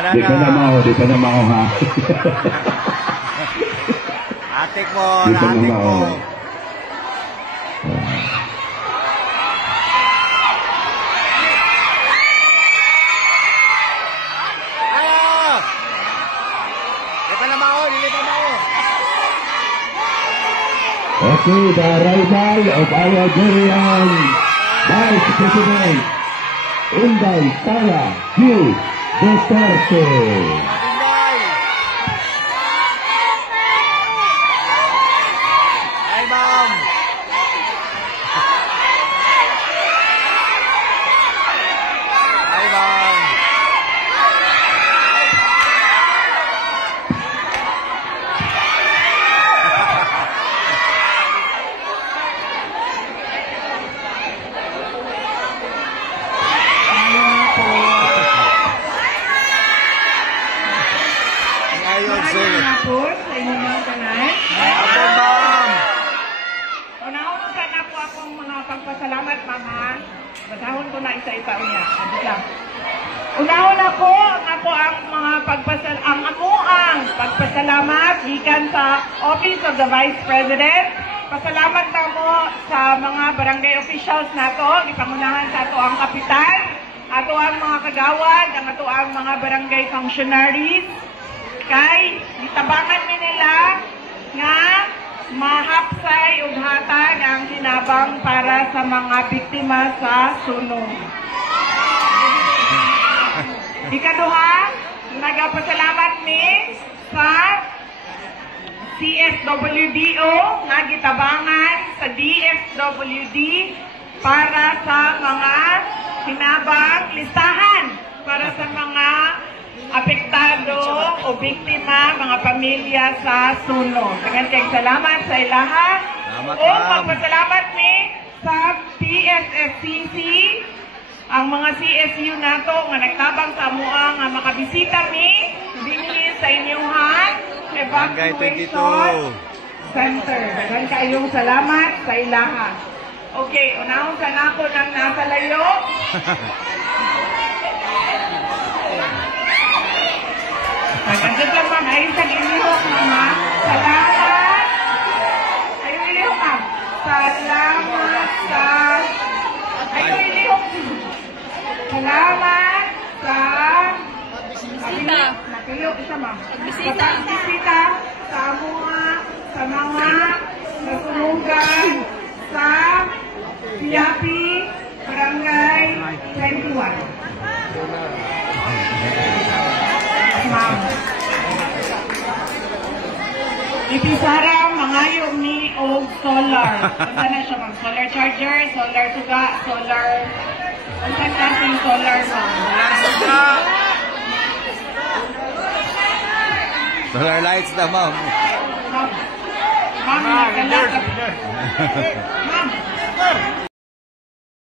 Di pa na mao ha. Atik mo, atik mo. Okay, the arrival of our Korean Vice President, Inday Sara Q. Duterte. Hi, Ma'am. Hi, Ma'am. Sa inyong mga kanay. Una-una sana po akong mga pagpasalamat, Mama. Basahon ko na isa-isa unya. Una-una po, ako ang mga pagpasalamat gikan sa Office of the Vice President. Pasalamat na mo sa mga barangay officials nato, ipangunahan sa ato ang kapitan, ato ang mga kagawad, ang ato ang mga barangay functionaries. Kay gitabangan mi nila nga mahapsay ug hatag ang hinabang para sa mga biktima sa sunog. Ikaduha, nagapasalamat mi sa CSWDO nga gitabangan sa DSWD para sa mga hinabang listahan para sa mga apektado o biktima, mga pamilya sa sunog. Daghang salamat sa ilaha. O magpasalamat mi sa PSFCC, ang mga CSU nato nga nagtabang sa amoa nga makabisita mi dinhi sa inyong evacuation center. Daghang kayong salamat sa ilaha. Okay, unahon sa nako ng nasa layo. Nagandot lang, Ma'am. Ayun sa ilihok, Mama. Salamat. Ayun ilihok, Ma'am. Salamat sa... Ayun ilihok. Salamat sa... Pagbisita. Nakilok isa, Ma'am. Pagbisita. Sa pagbisita sa mga nasunugan sa Piapi, Barangay 21. Ma'am. Ipisara mangayo ni og solar. Unsa na siya, Ma'am? Solar charger, solar suga, solar... Unsa klaseng solar, Ma'am? Solar suga! Solar lights na, Ma'am. Ma'am, Ma'am,